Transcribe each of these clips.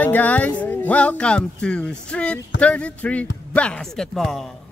Hi guys, welcome to Street 33 Basketball.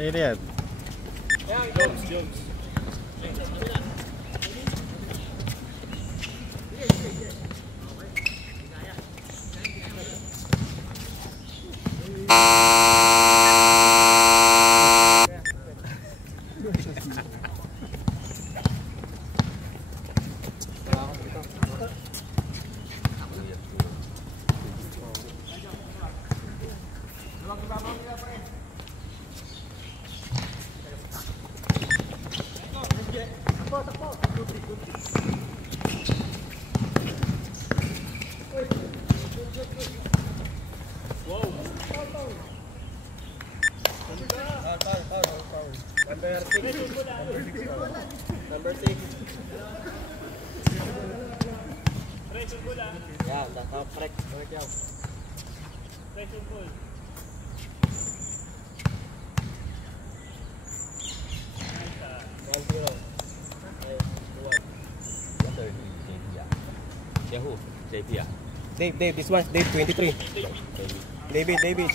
Say that. Jones. Number 6. Yeah, correct. Who? JP. Dave, this one, Dave 23. David.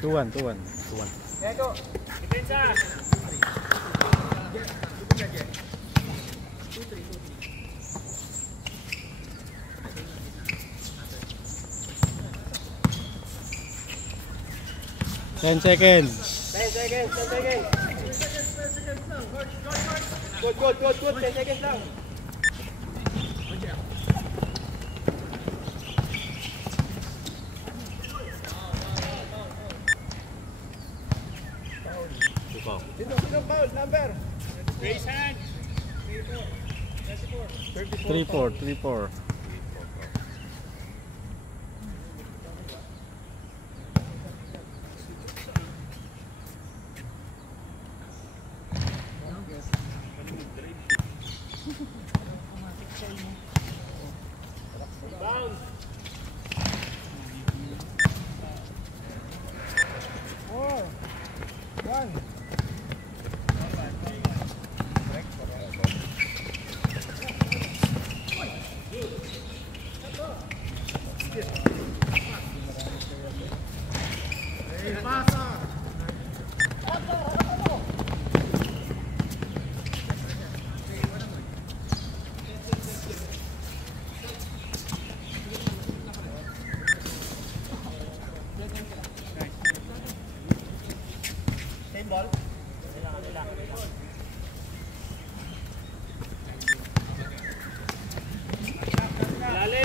2-1. 10 seconds. 10 seconds. Good. 10 seconds lang. Sino foul? Number? Raise hand. 3-4. Bounce. 4-1. Ball.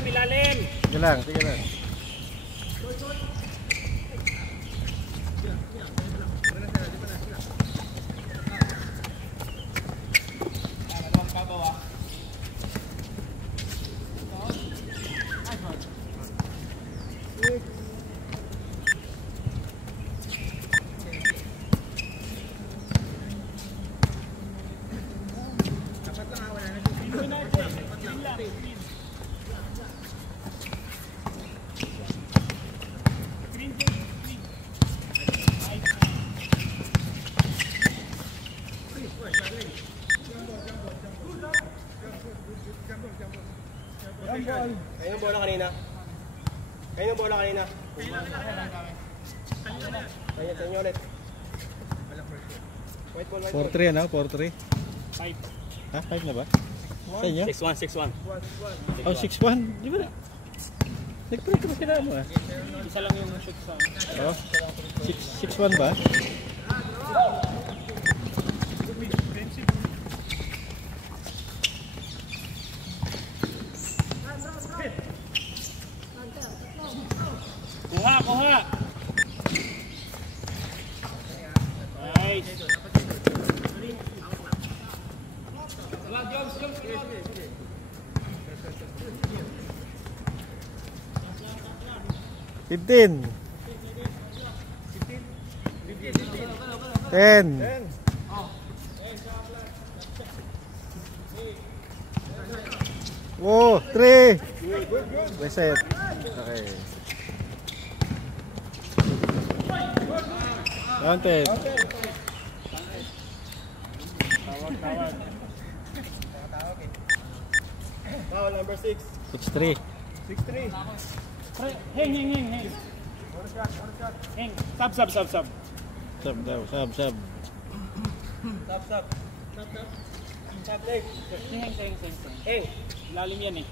Ilalim. Sige lang. na. Ayan sa inyo ulit. White ball, white ball. 4-3 ano? 4-3? 5. Ha? 5 na ba? Sa inyo? 6-1, 6-1. Oh, 6-1. Di ba na? Nag-break ba sila mo ah? Isa lang yung shoot sa Oh, 6-1 ba? Kuha, kuha! Nice! 15. 10. Whoa, 3. Reset. Okay. Counted. Foul number 6. 6-3. 6-3. Hang. Hang. Sub. Sub daw, sub. Stop. Stop leg. Hang. Hang. Lalim yan eh.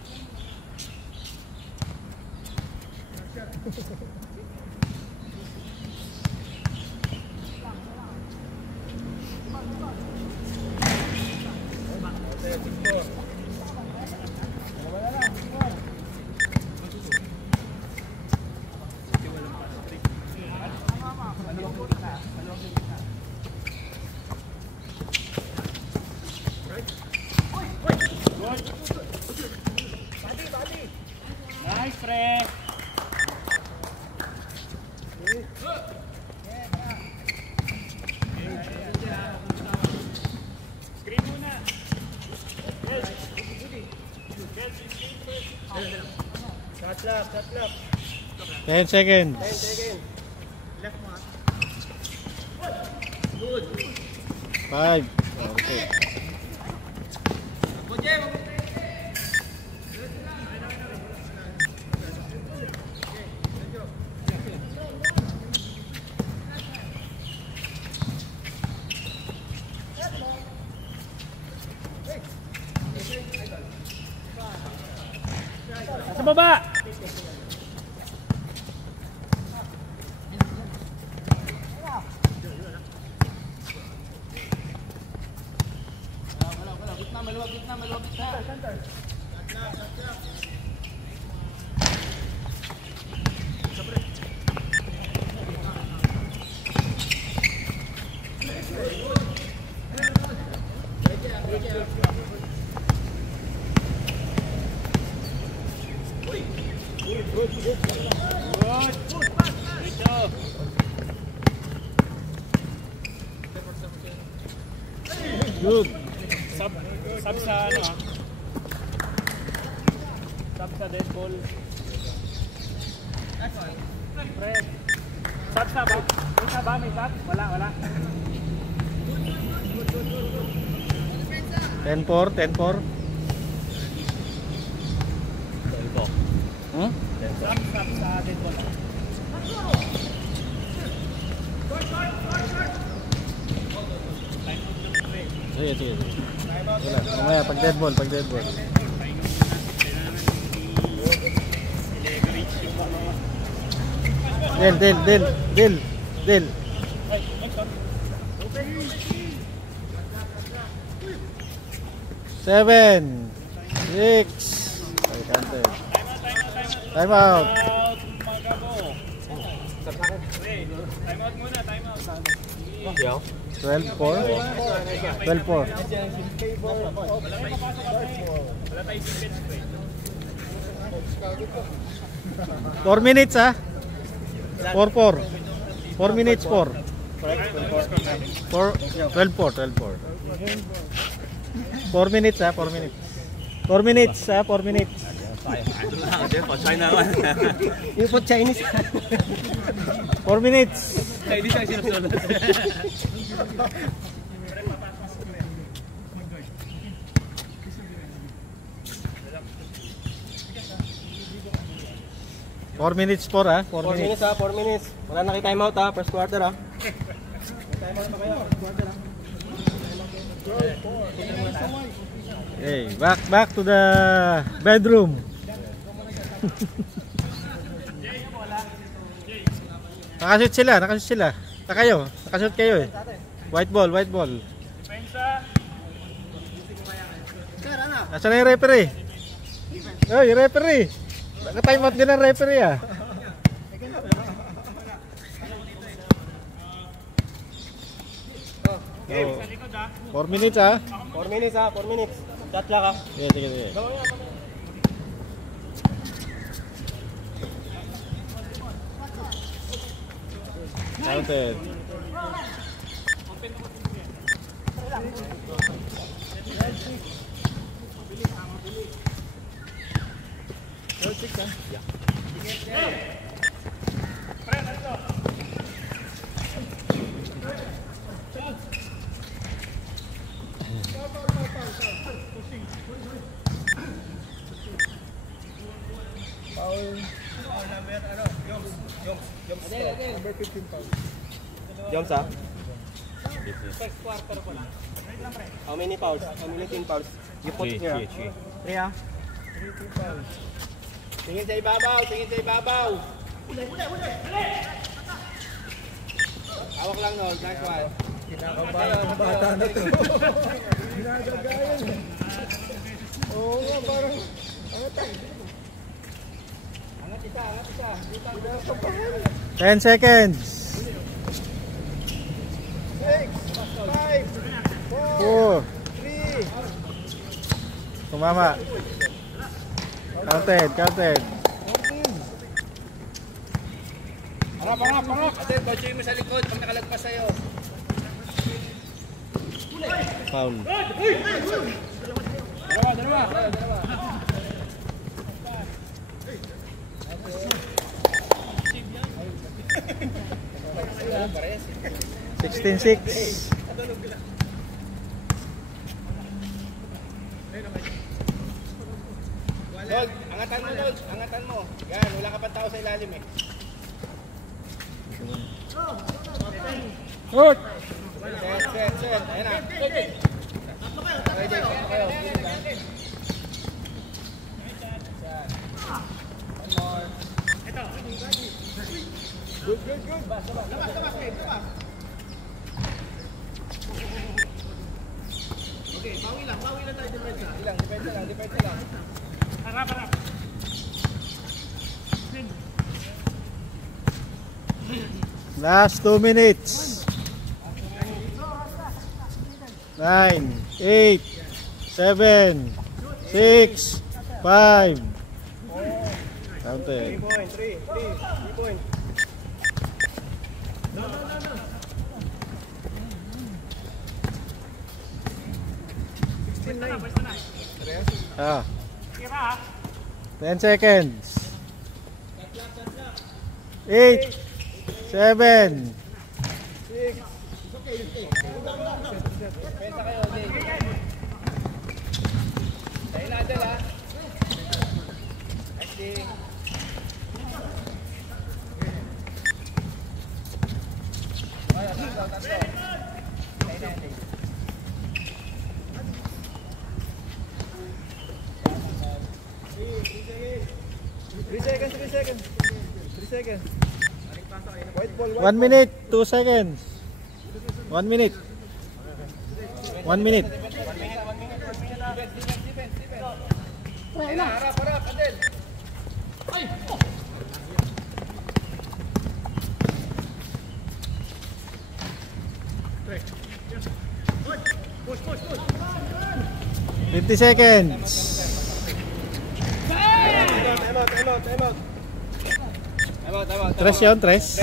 Nice, pre. Screen muna. Shot lap. 10 seconds. 10 seconds. 5. Okay. Sa baba. Good. Sub sa ano ah. Sub sa dead ball. Pre. Sub sa ba? May sub ba? May sub? Wala. 10-4, 10-4. Hmm? Sub sa dead ball. Sige. Wala. Mamaya, pag dead ball. Del. 7, 6. Okay, counted. Time out. Time out muna. 12-4. 12-4. Wala tayong defense ko eh. 4 minutes ah. 4-4. 4 minutes 4. 12-4. 4 minutes ah, 4 minutes. 4 minutes ah, 4 minutes. China naman. Yung po Chinese. 4 minutes. Chinese ang sinusunod. 4 minutes 4 ha. 4 4 minutes. minutes ha, 4 minutes. Wala na kayo timeout ha, first quarter ha. Timeout pa kayo, first quarter ha. Okay, back to the bedroom. Nakashoot sila. Nakashoot kayo eh. White ball. Pensa. Nasaan na yung referee? Oh, yung referee. Naka-time out din ang referee ah. Oh, 4 minutes ah. 4 minutes ha, 4 minutes. Shot clock ha. Sige. Counted. Joms ha. How many fouls? How many team fouls? You put here. 3 ha. Tingin sa ibabaw. Hawak lang no, nice one. Kinakabahan ng bata na to. Ginagagayan. Oo nga, parang angat isa. 10 seconds. 6, 5, 4. 3. Tumama. Counted. Pangat. Ate, coach mo sa likod pag nakalagpas sa'yo. Foul. Dalawa. 16-6. Dog, angatan mo. Yan, wala ka pang tao sa ilalim eh. Good. Set. Ayan na. Ready, kayo. One more. Good. Labas. Okay, bawi lang tayo depensa. Depensa lang. Harap. Last 2 minutes. 9, 8, 7, 6, 5. Counted. 3 point. No. Ah, Tira. 10 seconds. 8, 7. Pensa kayo, Jay. Tayo na dyan ha. Okay. Tatlo. Tayo na, Jay. 3 seconds. White ball. 1 minute, 2 seconds. 1 minute. 1 minute. Harap, Adel. Push. 50 seconds. Time out. Tres yun, tres.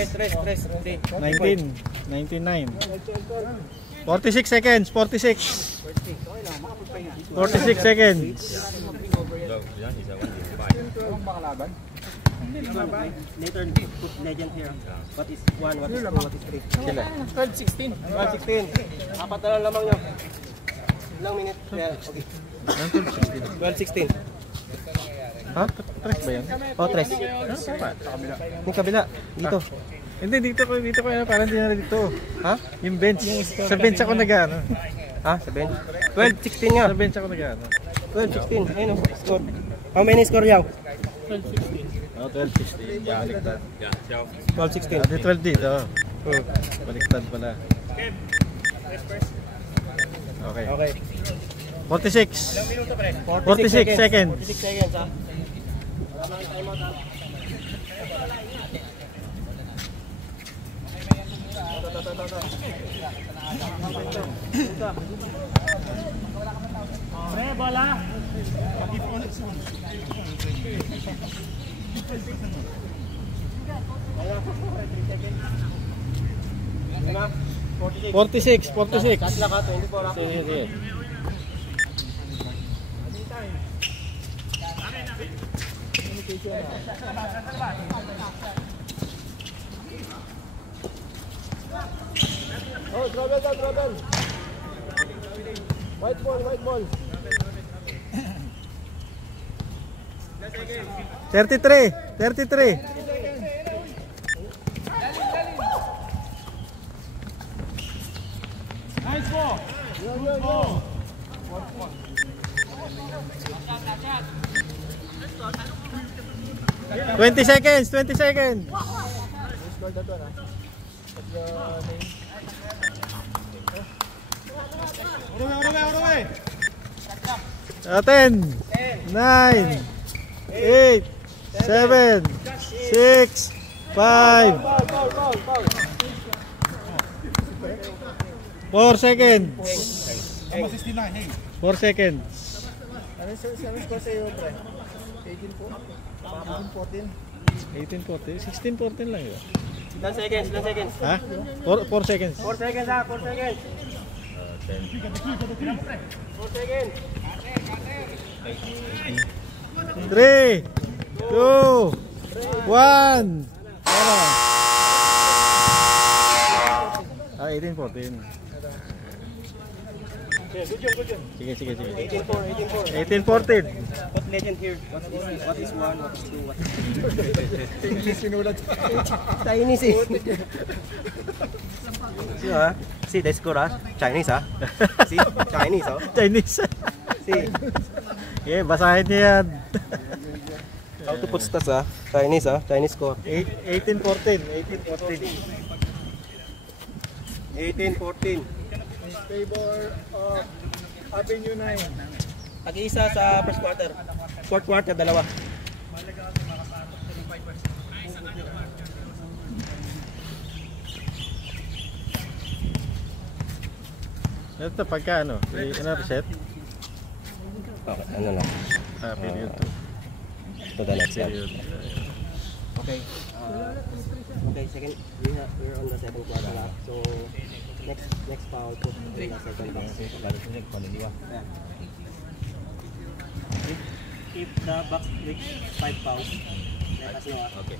19. 19, 46 seconds, 46. 46 seconds. Later, put legend here. What is 1, what is 2, what is 3? 12-16. Apat na lang lamang nyo. Ilang minute? Okay. 12-16. Ha? Tres ba yan? Oh, tres. Ah, tama. Yung kabila. Dito. Hindi, dito ko parang hindi na dito. Ha? Yung bench. Sa bench ako nag-ano. Ah, sa bench. 12-16 nga. Sa bench ako nag-ano. 12-16. Ayun o. Score. How many score yaw? Oh, 12-16. Baliktad. 12-16. Di 12 dito. Baliktad pala. Okay. Okay. 46. 46 seconds. 46 seconds ha. Pre, bola. Ano? 46. 46. Cut lang ha. 24 ha. Sige, sige. Oh, trouble daw, trouble. White ball, white ball. 33. 33. Nice ball. Good ball. 20 seconds. 20 seconds. Ah, 10, 9, 8, 7, 6, 5, 4 seconds. 4 seconds. Ano yung score sa'yo, pre? 18 po? 14? 18, 14, 16, 14 lang yun. Ilan seconds? Ilan seconds? Ha? 4 seconds. 4 seconds ha, 4 seconds. 4 seconds. 3, 2, 1. Ah, 18, 14. Okay, good job, good job. Sige, sige, sige. 18-4, 18, 14. What legend here? What is 1, what is 2, what is 3? English sinulat. Chinese eh. See ha? See the score ha? Chinese ha? See? Chinese oh. Chinese. See? Okay, basahin niya yan. How to put stats ha? Chinese ha? Chinese score. 18, 14. 18, 14. 18-14. Favor of Avenue 9. Tag-isa sa first quarter. Fourth quarter, dalawa. Ito pagka ano? Ano reset? Okay, ano lang. Ah, period To the next one. 2. Period. Okay. Okay, second. We're on the second quarter now. So next foul put in the second box. Yeah. If the box reach 5 fouls, let us know. Okay.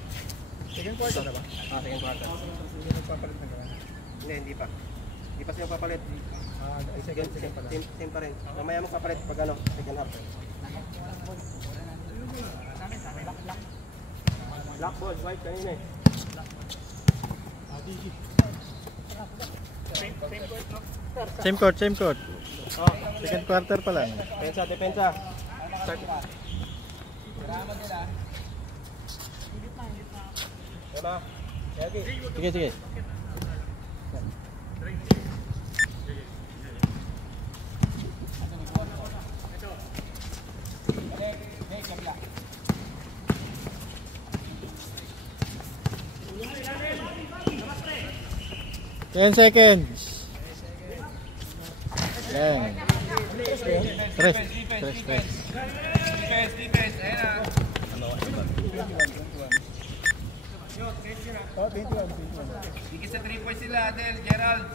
Second quarter na ba? Ah, second quarter. Hindi nagpapalit na gano'n. Hindi pa. Hindi pa sila papalit. Ah, second pala. Same pa rin. Mamaya magpapalit pag ano, second half. Black ball, white kanina eh. Same court, same court. Oh, Second quarter pa lang. depensa, depensa. Start. Diba? Okay. Sige, sige. Ten seconds. Yan. Tres. Higit sa 3 points sila, Adel, Gerald.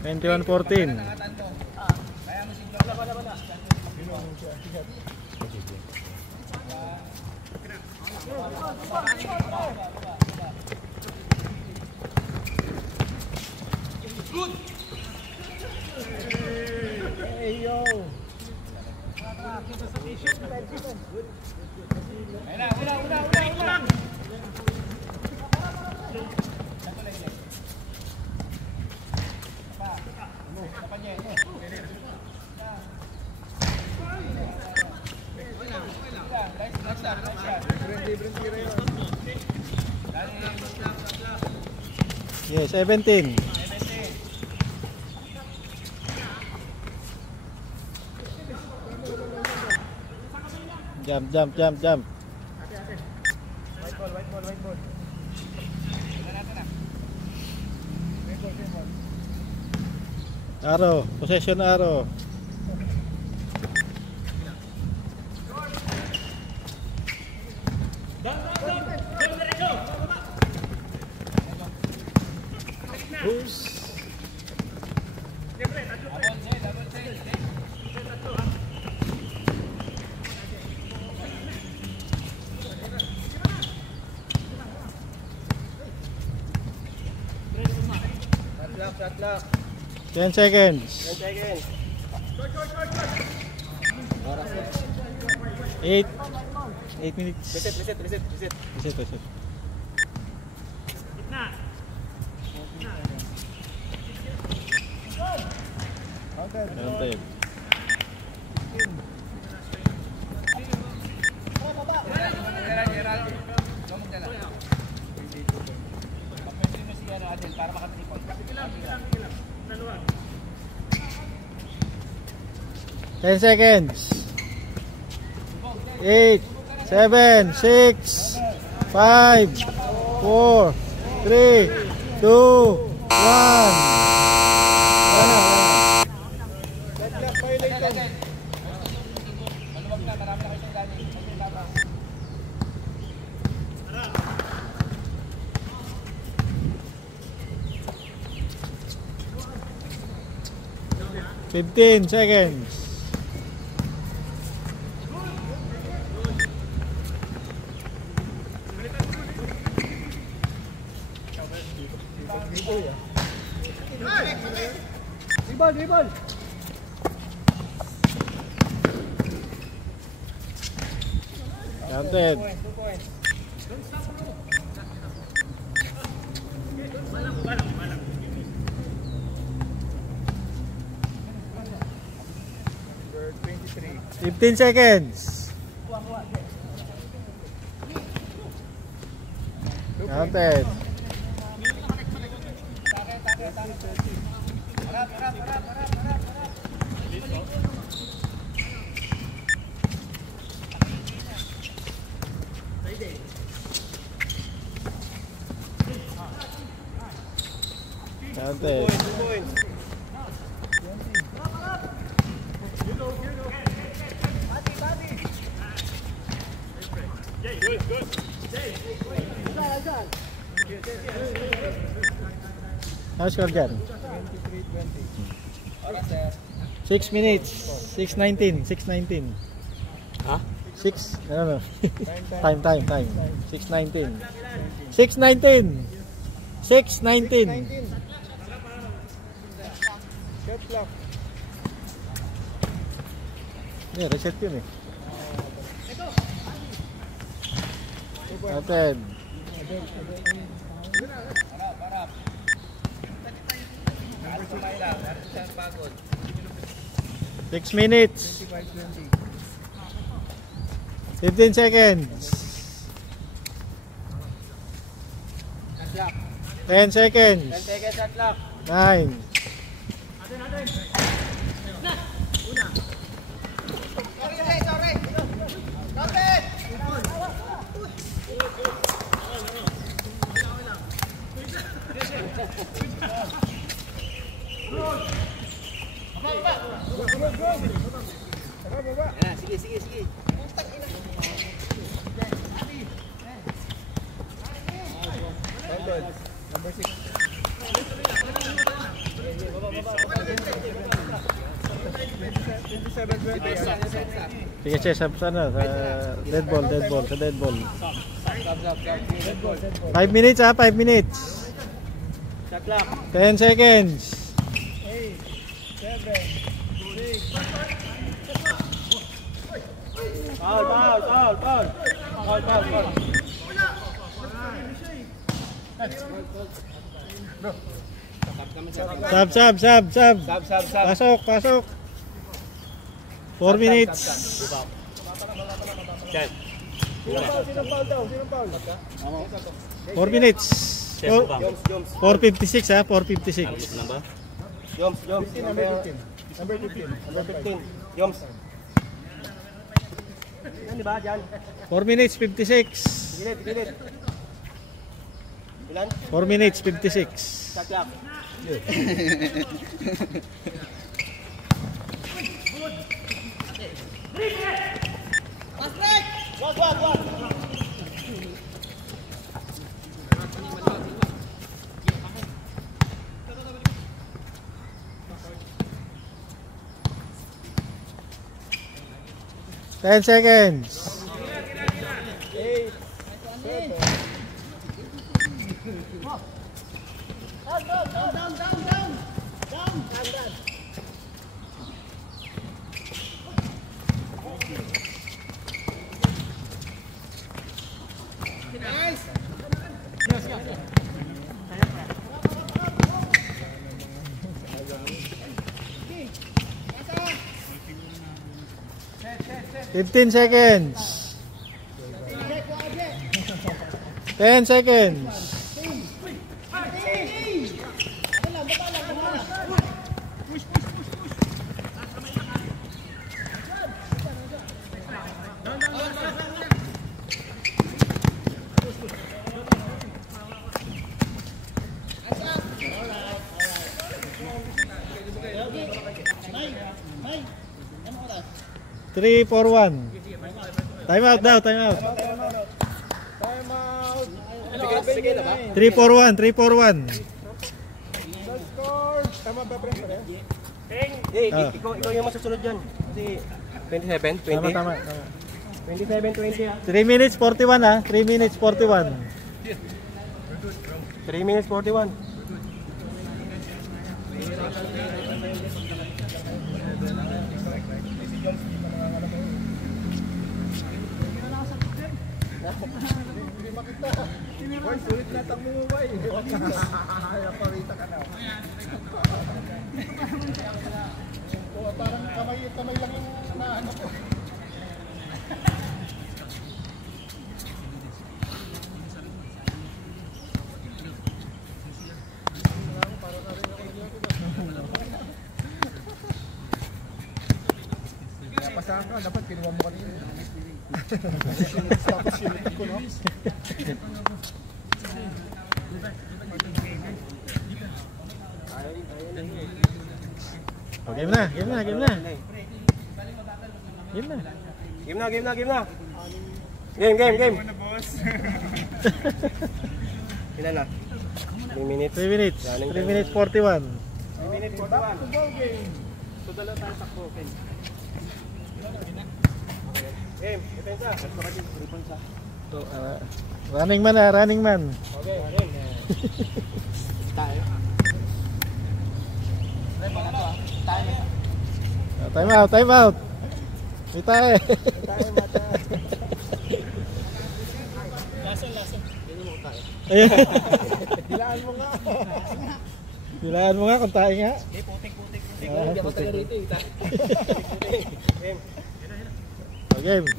Twenty-one, 14. Yes, 17. Jump, jump, jump, jump. White ball, white ball, white ball. Arrow, possession arrow. Boost. Shot clock. 10 seconds. 10 seconds. 8 minutes. Reset. Reset. Counted. Ten seconds. 8, 7, 6, 5, 4, 3, 2, 1. Shot clock violation. 15 seconds. Dribble. Counted. 2 points. 23. 15 seconds. Counted. Counted. 2 points. How's score dyan? 23-20. Oras sir. 6 minutes. 6:19. 6:19. Ha? 6. No. Time. Time. 6:19. 6:19. 6:19. 19. Shot clock. Yeah, reset yun eh. 2 points. Counted. 6 minutes. 25-20. 15 seconds. Shot clock. 10 seconds. 10 seconds shot clock. 9. Sorry. Kapit! Sige. Number 6. Sige, Che, sa ano, sa dead ball. Sa dead ball. 5 minutes 5 minutes. Shot clock. 10 seconds. 8, 7, 6. Foul. Sab. Sab. Pasok. 4 minutes. Check. Sinong foul daw? 4 minutes. Check mo bang? Joms. 4:56 ha, 4:56. Number? Joms. Number 15. Joms. Yan, di ba? Diyan. 4 minutes 56. Gilid. Ilan? 4 minutes 56. Sa clock. Wag. 10 seconds. 8, 7. Down. Nice. 15 seconds. 10 seconds. Three, 4, 1. Time out daw, time out. 3, 4, 1, 3, 4, 1. Tama ba, pre? Ah. Ikaw yung masusunod dyan. Kasi 27, 20. Tama. 27, 20 ah. 3 minutes 41 ha, 3 minutes 41. 3 minutes 41. Boy, sulit na tamo mo, boy. Naparita ka na. Parang kamay lang yung naano ko. Pasahan ka, dapat kinuha mo kanina. Tapos sinulit ko, no? Oh, game na. Game na. Game. Ilan na? 3 minutes. 3 minutes. 3 minutes 41. 3 minutes 41. Tudalo tayo takbo, Ken. Game, depensa. So, running man. Okay. Tayo. Time out. Tayo. Ayan. Dilaan mo nga kung tayo nga. Putik. Hindi ako taga rito. Game. Game.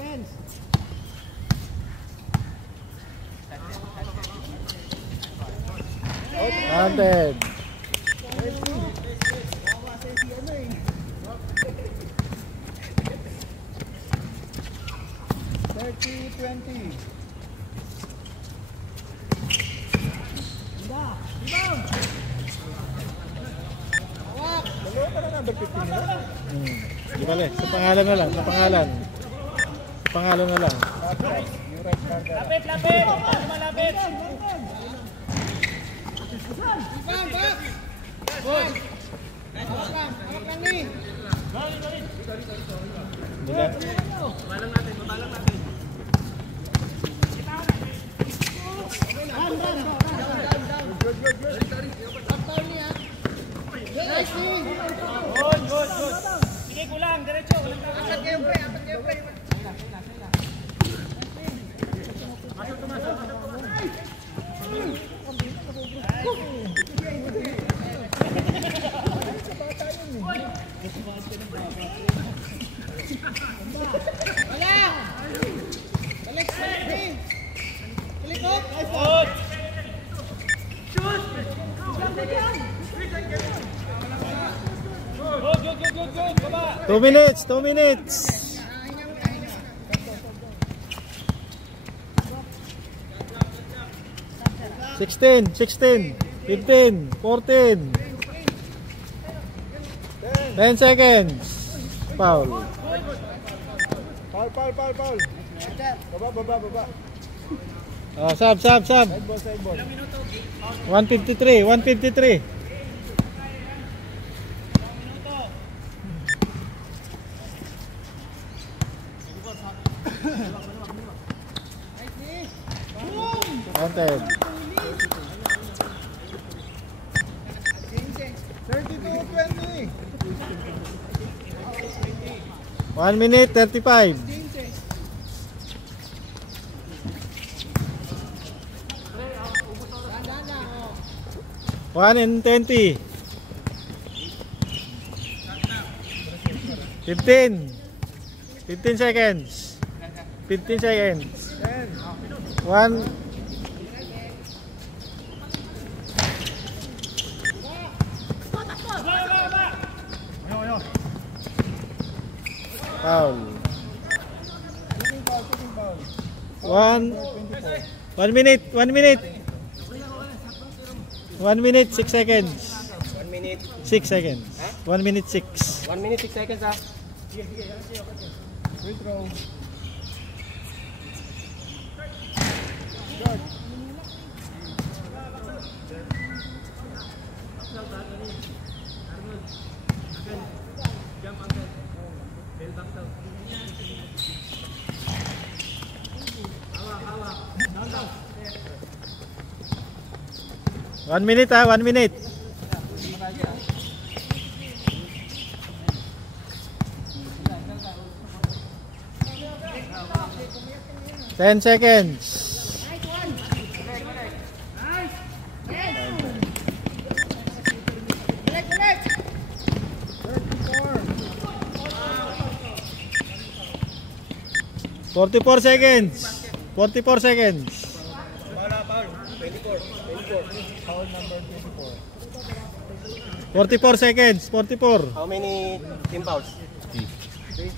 Counted. 30-20. Di bale, sa pangalan na lang. Lapit! Ano malapit? Balang natin. Good. Sige, kulang. Diretso. Apat kayo, pre. 2 minutes, 2 minutes. 16, 16, 15, 14. 10 seconds. Foul. Foul. Baba. Oh, sub. Side ball. 153, 153. Counted. 32-20. 1 minute 35. One and 20. 15 seconds. 15 seconds. 1. Foul. 1 minute. 1 minute. 1 minute 6 seconds. 1 minute. 6 seconds. 1 minute 6. 1 minute 6 seconds ha. Free throw. One minute 1 minute. Ten seconds. Forty-four seconds. 44 seconds. Foul. 24. Foul number 24. 44 seconds. 44. How many team fouls? 3.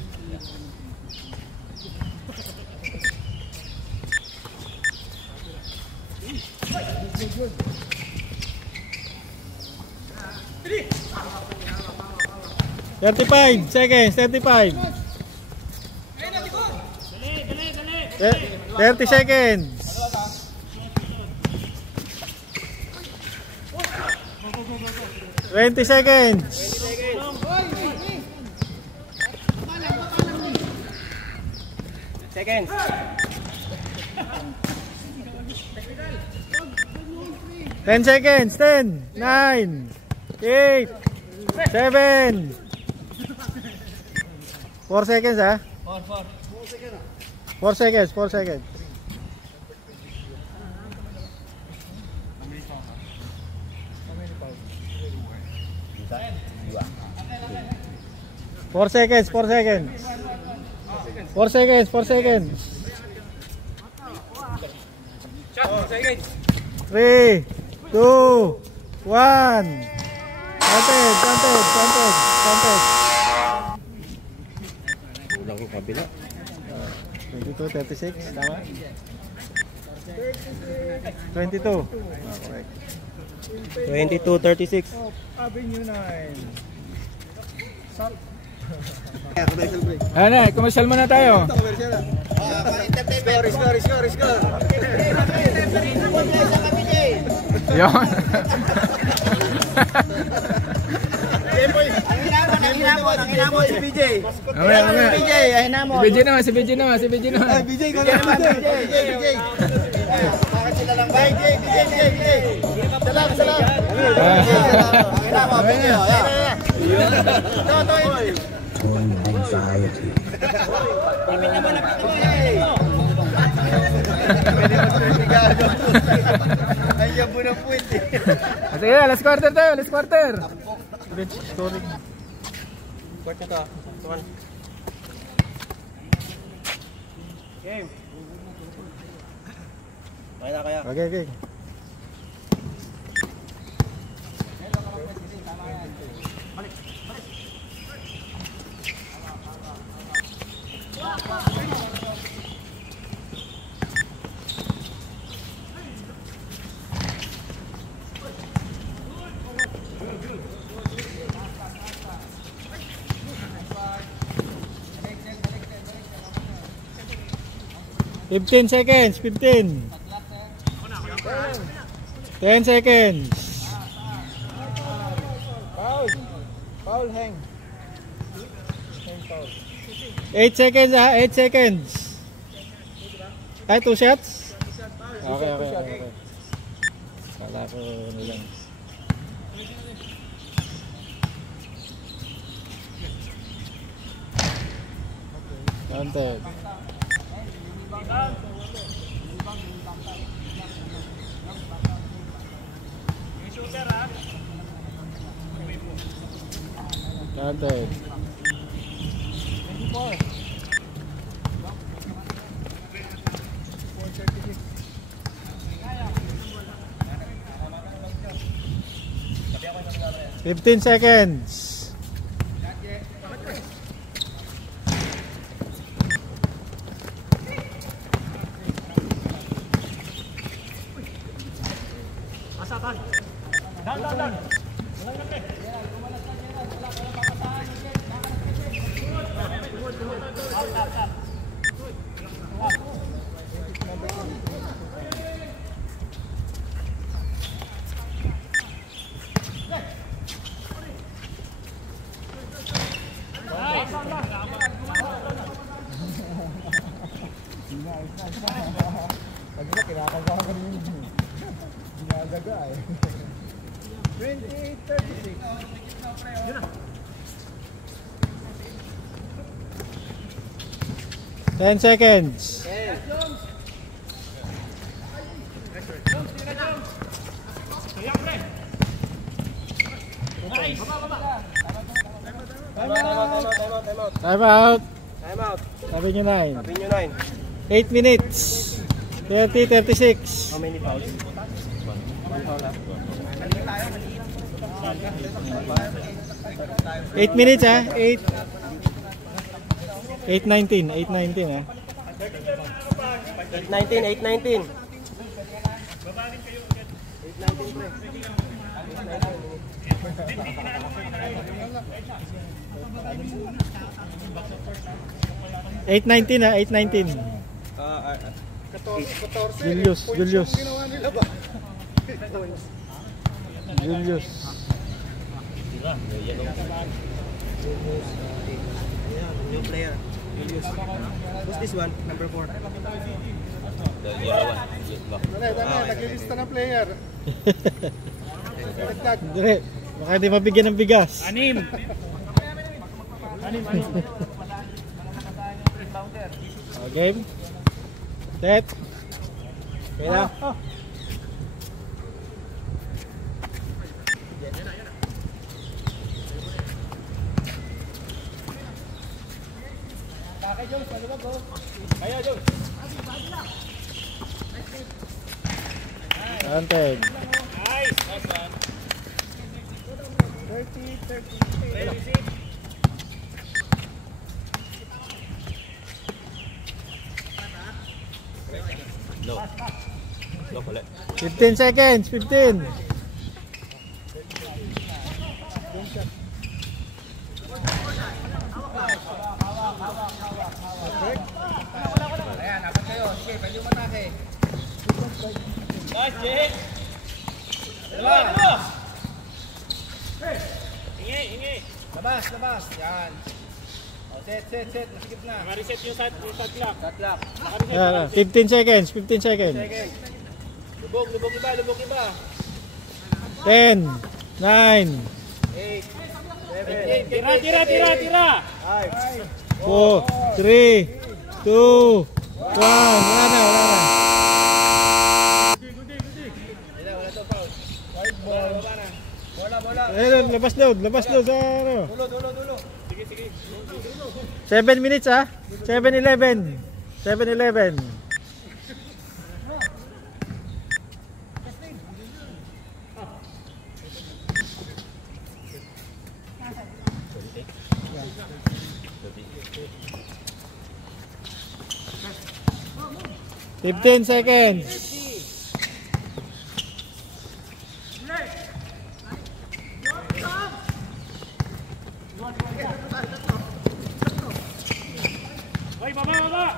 Good. 35 seconds. 35. 30 seconds. 20 seconds. 10 seconds. 10, 9, 8, 7. 4 seconds 4 seconds. 4 seconds. 4 seconds. 4 seconds. 4 seconds. 4 seconds. 3, 2, 1. Counted. Ulang yung kabila. 22, 36. Tama? 22. Correct. 22-36. Avenue 9. Ano, commercial muna tayo. Score. Yun. Ang hinamon si BJ. Si BJ naman. BJ ka naman. BJ. Bakit sila lang ba? BJ. Salam. Ang hinamon, BJ. Anxiety. Ay, yabo ng puwit eh. Sige, last quarter tayo. Bench scoring. Court nito ah. Game. Okay na kaya? Okay. 15 seconds. 15. 10 seconds. Foul. Foul, hang. Hang foul. 8 seconds 8 seconds. Ay, 2 shots? Okay. Kala ko nilang. Counted. Counted. 15 seconds. Down. 10 seconds. Time out. Sabi nyo 9. 8 minutes. 30-36. How many fouls? 1 foul lang. 8 minutes 8:19 8-19. 8:19 Julius. New player. Julius. Who's this one? Number 4. The yellow one. Naglilista ng player. Dire, baka di mabigyan ng bigas. Anim. Game. Set. Okay na. Counted. Nice. Nice one. 15 seconds. 15. Ayan, apat kayo. Sige, pwede yung matake. Nice, Jake. Dalawa. Ingi. Labas. Yan. O, set. Naskip na. Naka-reset yung shot clock. Shot clock. 15 seconds. 15 seconds. Second. Lubog iba. 10, 9, 8, 7, Tira. 4, 3, 2, 1. Wala na. Wala to foul. White ball. Bola. Ayun, labas load sa ano. Dulo. Sige. 7 minutes 7-11. 7-11. Fifteen seconds. Hoy, baba.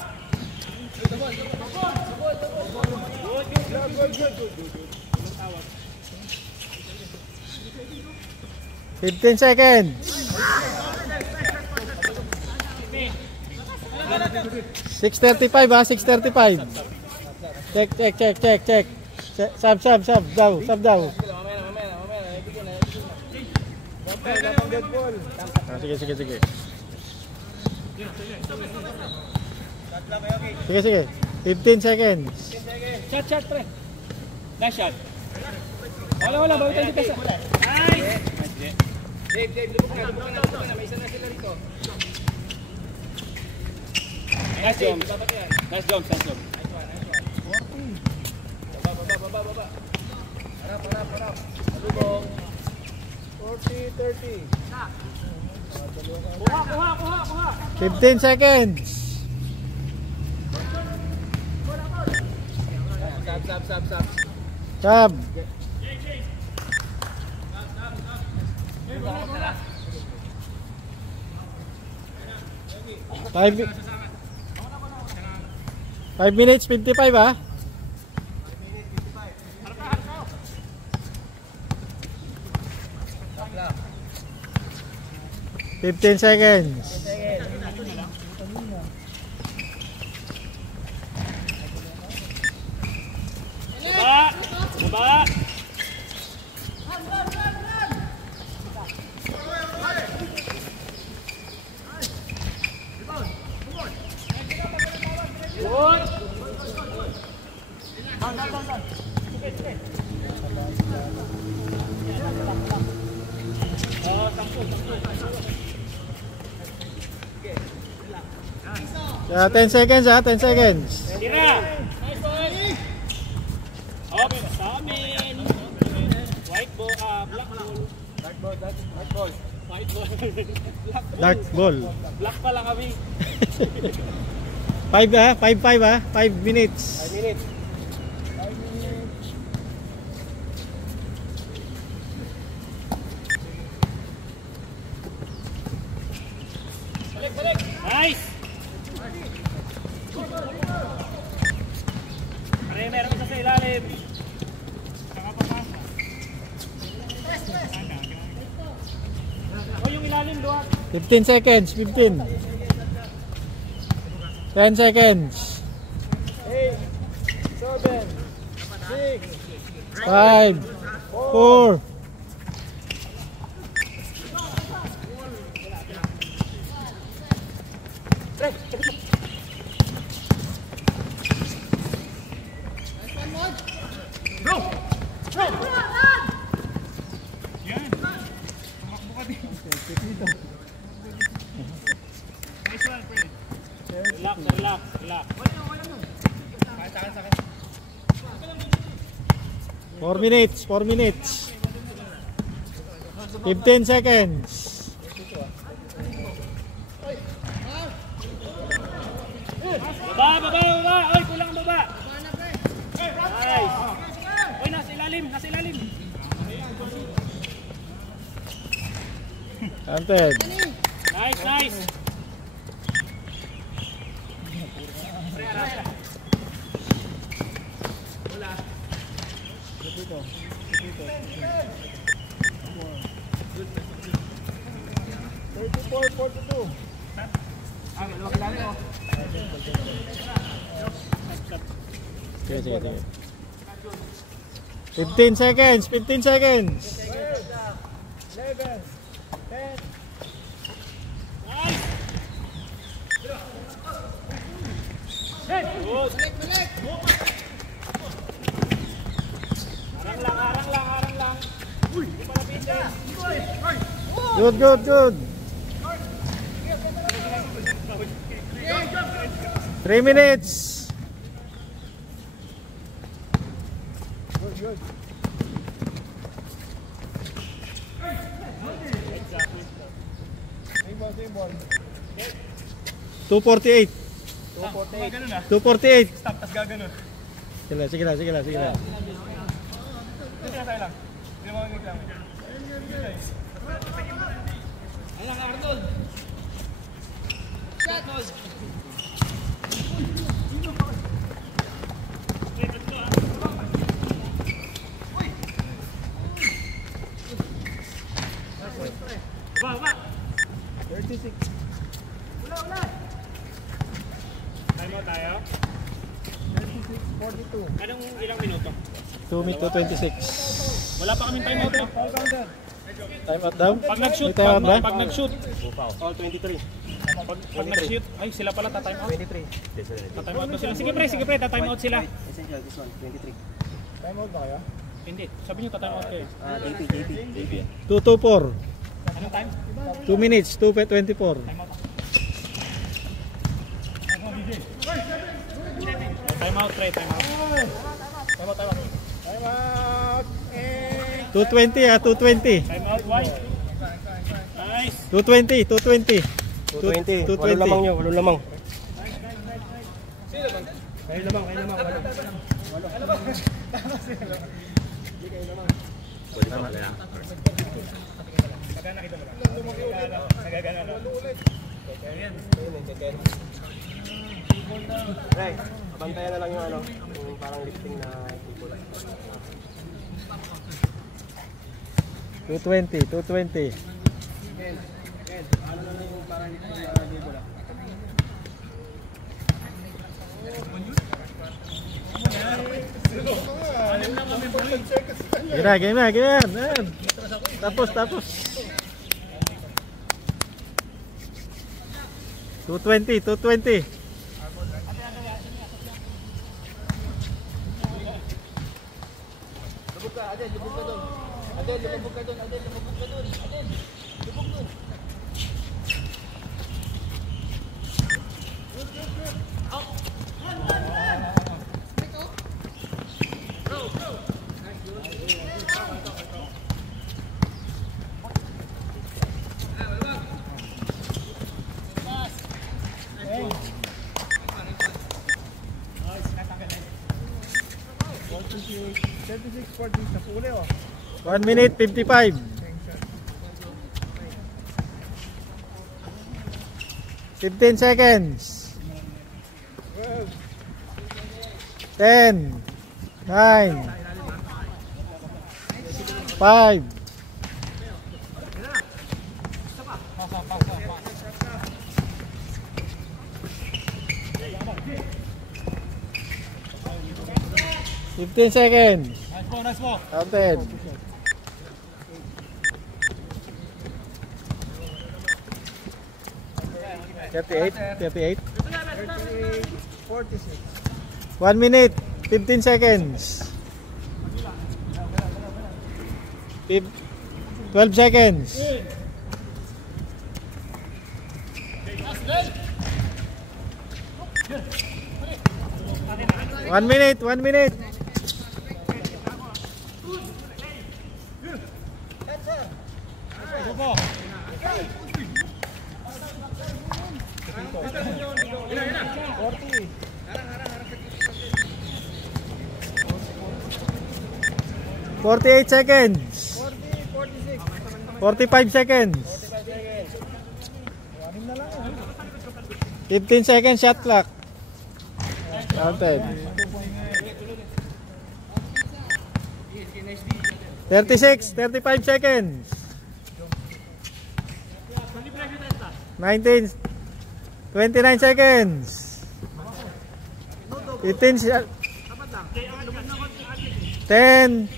15 seconds. 6:35 ha, 6:35. Check. Sub daw. Sige. Sige. 15 seconds. Shot, pre. Last shot. Wala, bawi tayo dito. Nice! Dave, lubog na. May isa na sila rito. Nice jump. Baba. Harap. Lubog. 40-30. Kuha. 15 seconds. Sab. Sub. 5 minutes 55 ha. 15 seconds. Baba. Yeah, 10 seconds ha, 10 seconds. Tira. Okay, sa amin. White ball, black ball. White ball. Dark ball. Black pa lang kami. 5 ha, 5 ha, 5 minutes. 5 minutes. Balik. Nice. Meron isa sa ilalim. O yung ilalim doon. 15 seconds, 15. 10 seconds. 8, 7, 6, 5, 4. Relax. 4 minutes. 15 seconds. Baba. Oy, kulang baba. Nice. Oy, nasa ilalim. Counted. Nice. Sige. 15 seconds. 11, 10. Harang lang. Good. 3 minutes. Good. 248. 248. Stop, tas gaganon. Sige lang. Hindi na tayo lang. Hindi mo lang. Alang Arnold. Anong ilang minuto? 2:26. Wala pa kaming timeout no? Time out daw? Pag nag-shoot, May time out ba? pag nag-shoot, All 23. pag nag-shoot, ay sila pala ta-timeout. 23. Ta-timeout ba sila? Sige pre, ta-timeout sila. Essential, this one, 23. Hindi, sabi niyo ta-timeout kayo. JP. 2:24. Anong time? 2 minutes, 2:24. Timeout pre, timeout. Timeout. 2:20 ah, 2:20. Timeout, why? Nice. 2:20, 2:20. 220. 220. Walang lamang nyo, walang lamang. Pwede pa kaya. Right, abantayan na lang yung ano, yung parang lifting na keyboard. 2:20, 2:20. Ano na lang yung parang lifting na keyboard. Game na. Yan. Tapos. 2:20. Lubog ka, Adel, lubog ka doon. Lubog doon. One minute 55. 15 seconds. 10, 9, 5, 15 seconds. Nice ball. Counted. 38. 46. 1 minute, 15 seconds. 12 seconds. One minute. Go po. 48 seconds. 45 seconds. 15 seconds shot clock. Counted. 35 seconds. 29 seconds. 15 shot. 10,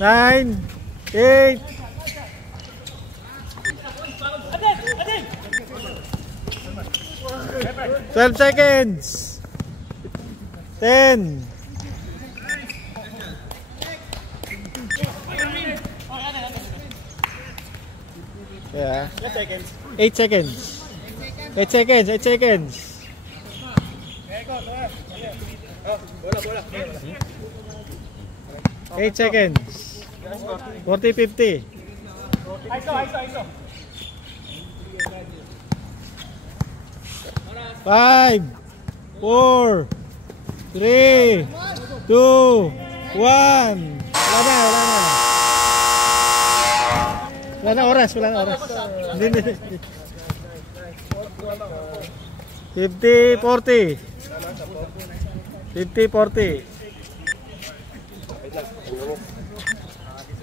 9, 8, 12 seconds. 10. Yeah. 8 seconds. 8 seconds. Bola. 8 seconds. 40-50. ISO. 5, 4, 3, 2, 1. Wala na oras. Hindi. 50-40. 50-40.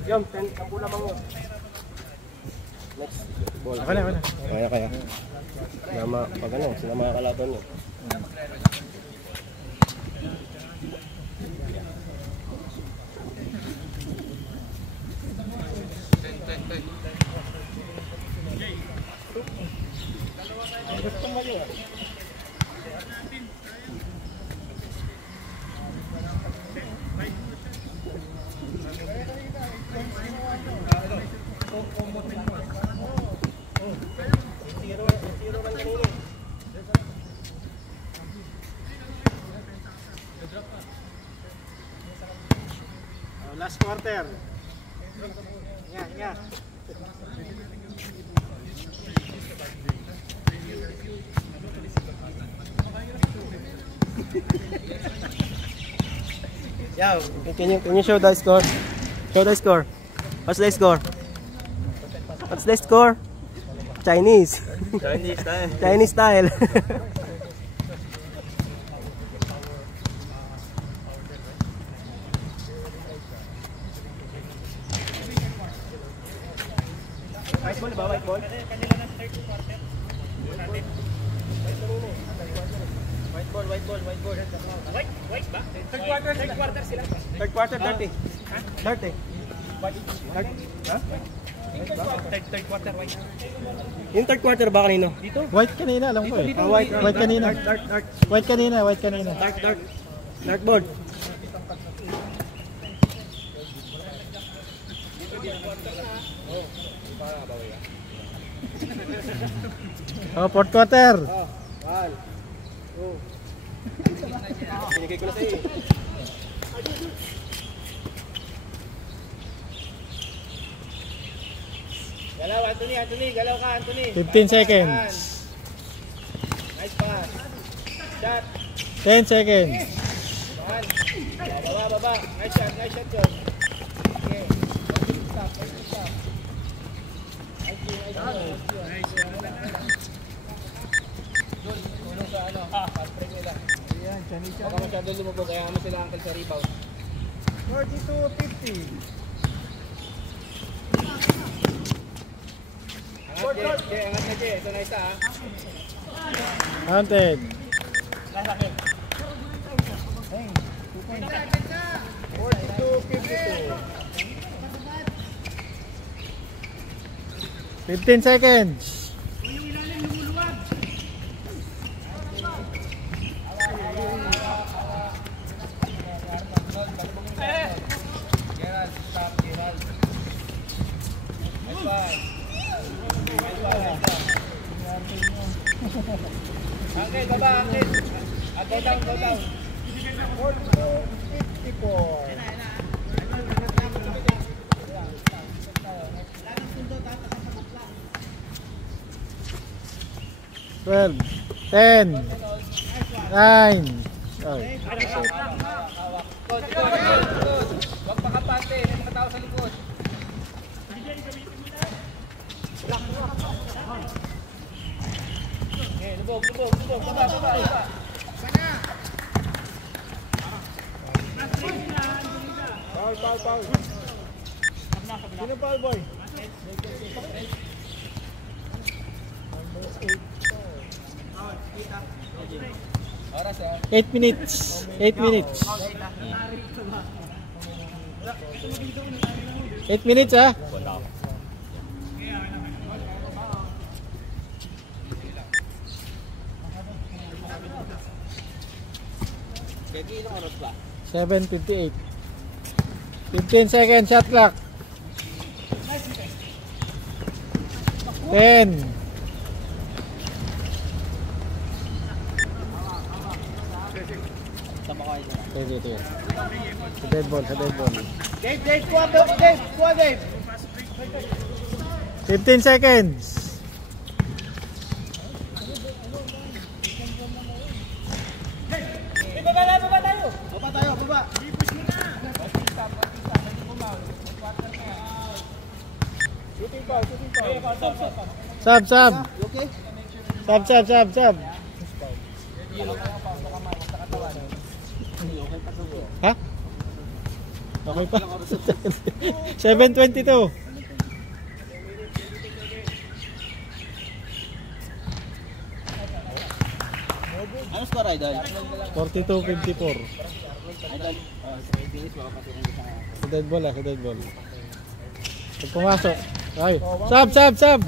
Yung 10 lamang mo. Next ball. Ako na. Kaya. Pag sila mga kalaban nyo. Last quarter. Nga. Yeah, can you show the score? Show the score. What's the score? What's the score? Chinese. Chinese style. Chinese style. White ball ba? White ball? White ba? Third quarter sila. Third quarter, 30. 30. Third quarter white. Yung third quarter ba kanino? Dito? White kanina, alam ko eh. White kanina. White kanina. Dartboard. Oh, fourth quarter. Pinigay ko na sa'yo. Galaw, Anthony. Galaw ka, Anthony. 15 seconds. Nice pass. Shot. 10 seconds. Baba. Nice shot, John. Okay. Stop. Tulong sa fast break nila. Baka masyado lumubog, kaya mo sila uncle sa rebound. 42-50. Angat na, Jay. Ito na isa, ha. Counted. 15 seconds. Gerald, stop, Gerald. Nice one. Angkel, baba, Angkel. Go down. 54. 12, 10, 9. Ay, Good. Huwag pakapante, may mga tao sa likod. Okay, lubog. Baba. Foul. Sino foul, boy? Oras, ha. 8 minutes. 8 minutes. 8 minutes, ha? Ilang oras ba? 7:58. 15 seconds shot clock. 10. Sama ko kayo. Dito. Sa dead ball. Dave, kuha Dave. 15 seconds. Baba. Shooting foul. Sab. Okay? Sab. Ha? Okay pa. 7:22. Ano score, Idol? 42-54. Idol, Sa dead ball. Pag pumasok. Ay. Sab. 15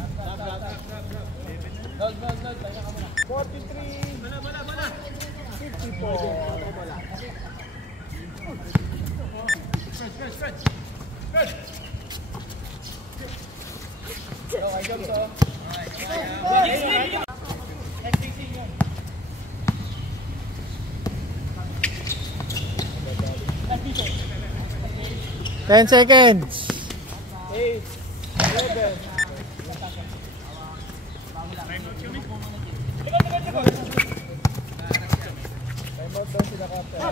10 seconds. 8, 7. Time out daw sila kapten.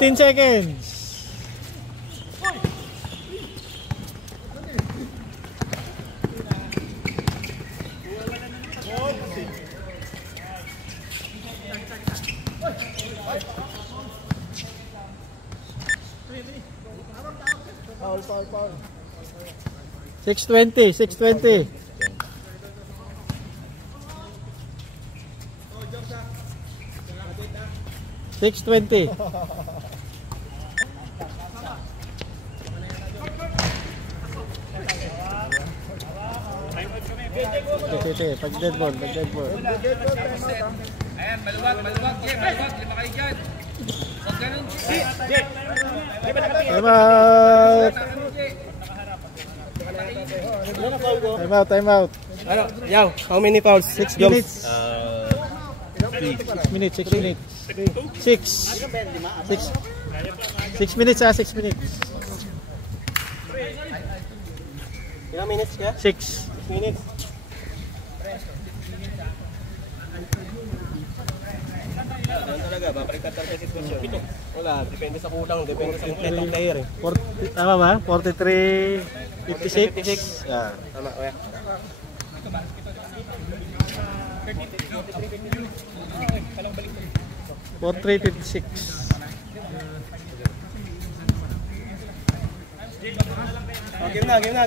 15 seconds. Foul. 6:20. 6:20. Sige, pag dead ball. Ayan, maluwag, Jay, maluwag, lima kayo dyan. Huwag ganun, Jay. Time out. Ano? Yaw, how many fouls? 6 minutes. 6 minutes. 6 minutes. Ilang minutes ka? 6. 6 minutes. Ano talaga? Babalik ka talaga sa sitwasyon. Wala, depende sa kulang, depende sa complete ng player eh. Tama ba? 43-56. Yeah. Tama, kuya. Oh, game na. Game.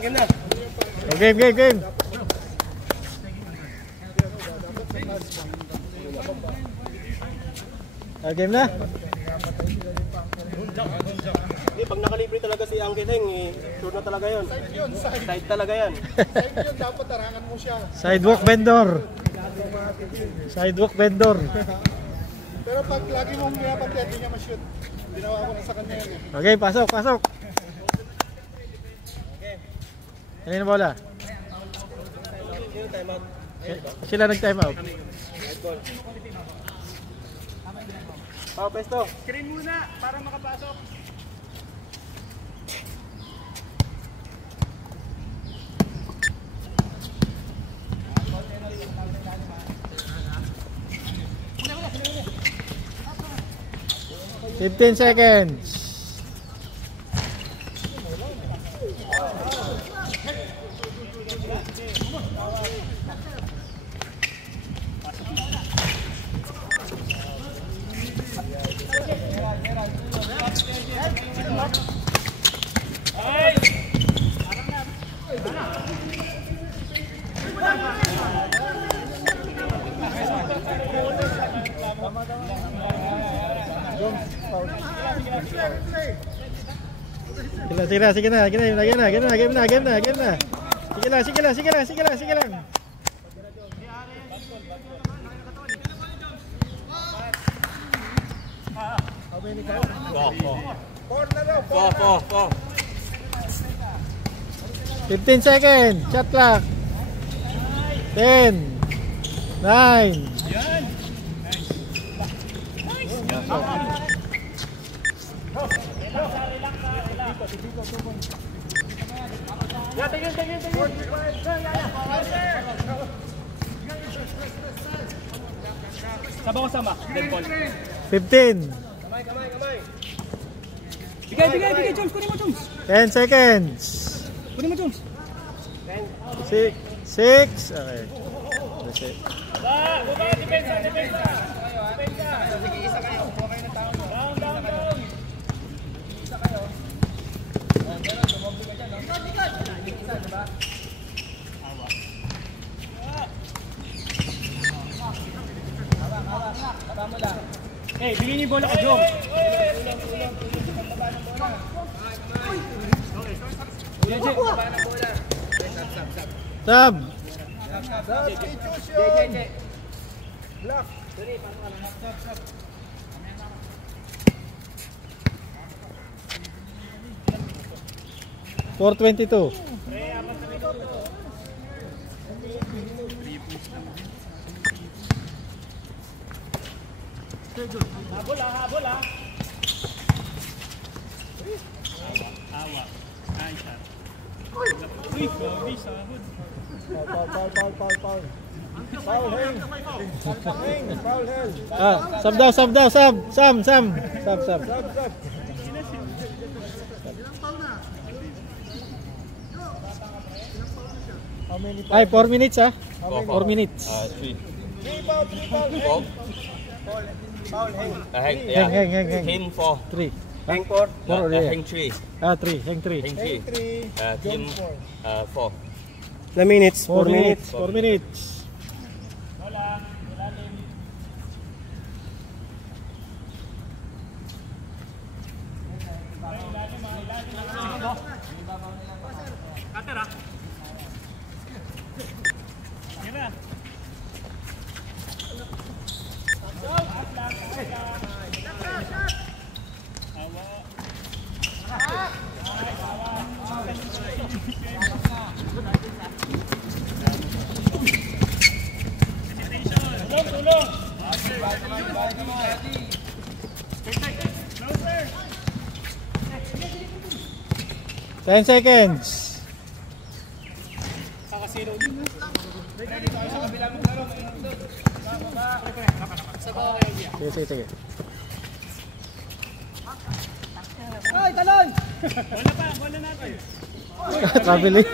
Game na? Hindi, pag nakalibre talaga si Angel Heng, sure na talaga yun. Side talaga yan. Dapat tarangan mo siya. Sidewalk vendor. Pero pag lagi mong pinapatid, hindi niya ma-shoot. Ginawa ko na sa kanya yun. Okay, pasok. Kanina bola? Time out. Sila nag-time out. Oh, pesto. Screen muna para makapasok. $15 seconds. Sige na. Game na. Sige lang. Four. 15 seconds. Shot clock. 10, 9. Sabaw ko sama, dead ball. 15. Bigay, Jones, kunin mo, Jones. 10 seconds. Kunin mo, Jones. 6. Okay. Depensa. Sige, isa kayo. Okay na tao. Down. Isa kayo. Pero sumobli ka dyan, no? Isa, diba? Tama mo lang. Hey, bigyan niyo yung bola ka, Jom. Sab. Substitution. Block. 4:22. Habol ah. Awa. Nice shot. Uy, gobi, sahod. Foul. Foul, hang. Foul, hell. Sub daw, sub. Sam. Sub. How many foul? Ay, 4 minutes ah. How many 4 minutes. 3. 3 foul, 3 foul. Foul. Foul, hang. Hang, yeah. Hang. Team 4. 3. Hang 4. Four, yeah. Hang 3. 3. Hang 3. Hang Hang 3. 3. Team Jump 4. 4. The minutes, 4 minutes. 4 minutes. Tulong. 10 seconds. Kakasilo. Sige. Ay, talon! Wala natin. Traveling.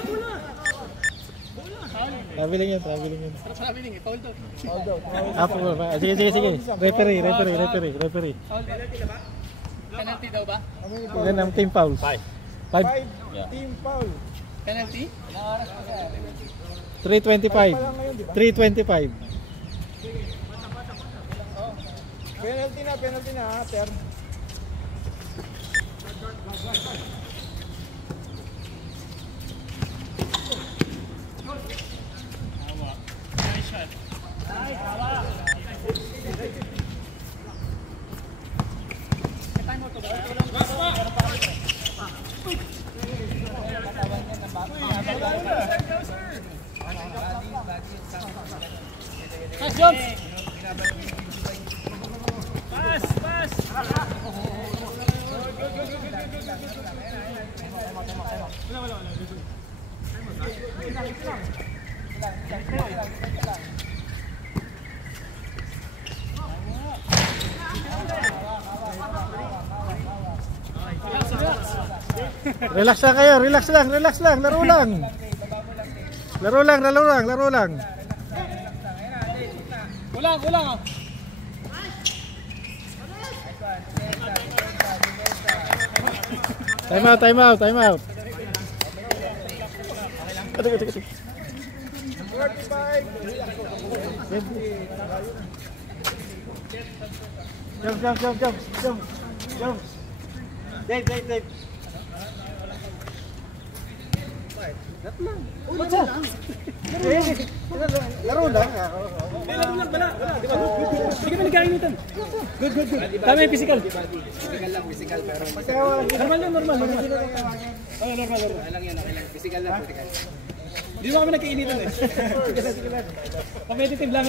Traveling yan. Traveling, foul to. Foul daw. Foul ba? Sige. Referee. Penalty daw ba? Ilan ang team foul? 5. 5. 5 team foul. Penalty? 325. 325. Penalty na, ter. Nice shot. Nice jump! Pass! Relax lang kayo. Relax lang. Laro lang. Kulang ah. Time out. 45. Jump. Dave. Laro lang. Wala. Di ba? Hindi ka nagkainitan. Good. Tama yung physical. Physical pero Normal. normal. Lang yan. Physical lang. Hindi mo kami nagkainitan eh. Sige lang. Competitive lang.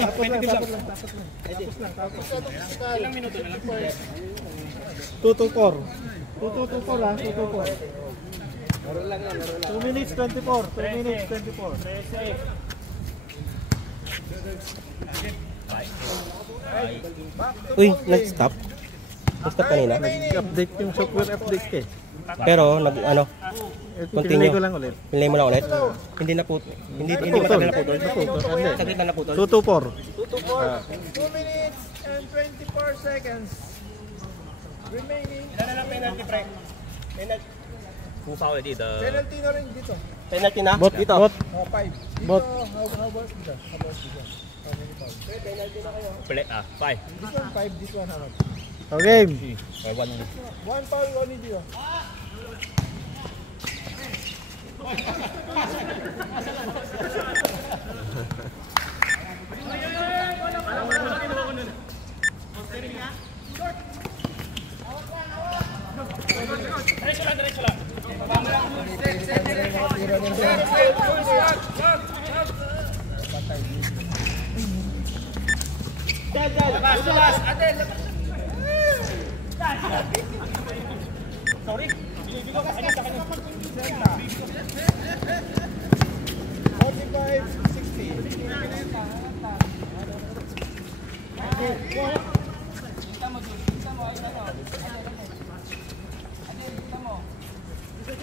Ilang minuto na lang? 2-4 lang. 2 minutes 24. 13. Uy, nag-stop. Nag-stop kanina. Update yung software update eh. Pero, continue. Pinlay ko lang ulit. Pinlay mo lang ulit. Hindi matagal na putol. Saglit na naputol. 2-4. 2 minutes and 24 seconds remaining. Ilan na lang penalty, pre? Penalty. 2 foul already. The Penalty na rin dito. Penalty na? Bot. Dito. 5. Dito, Bot. how about dito? How many fouls? Penalty na kayo. 5. This one 5, this one how much? Okay. 1 foul only dito. Diretso lang. Labas. Sorry. Binibigo ka kanya sa kanya.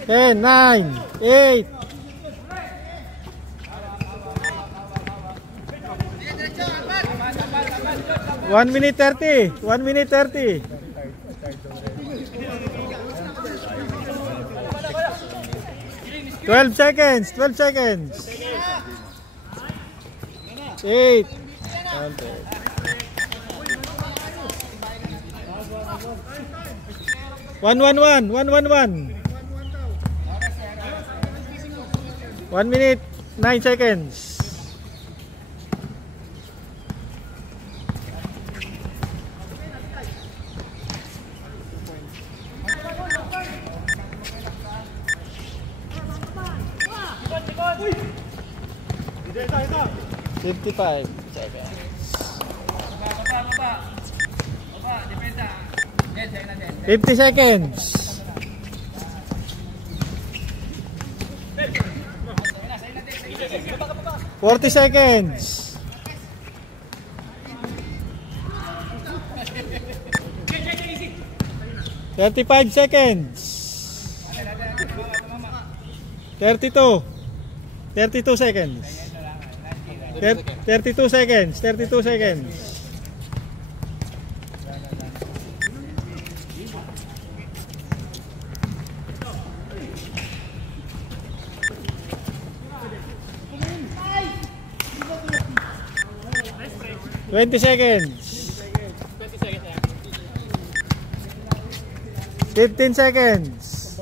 10, 9, 8. 1 minute 30. 1 minute 30. 12 seconds. 12 seconds. 8. 1-1-1. 1-1-1. 1 minute 9 seconds. Ito. 55 seconds. 50 seconds. 40 seconds. 35 seconds. 32. 32 seconds. 32 seconds. 32 seconds. 20 seconds. 15 seconds.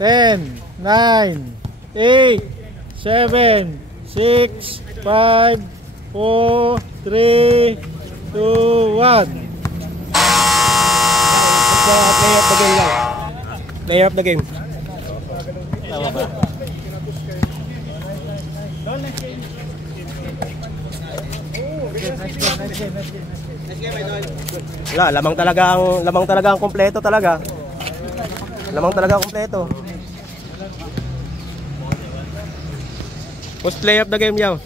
10, 9, 8, 7, 6, 5, 4, 3, 2, 1. Player of the game lang. Player of the game. Tama ba? Wala, lamang talaga ang kompleto talaga. Lamang talaga ang kompleto. Who's player of the game, yaw?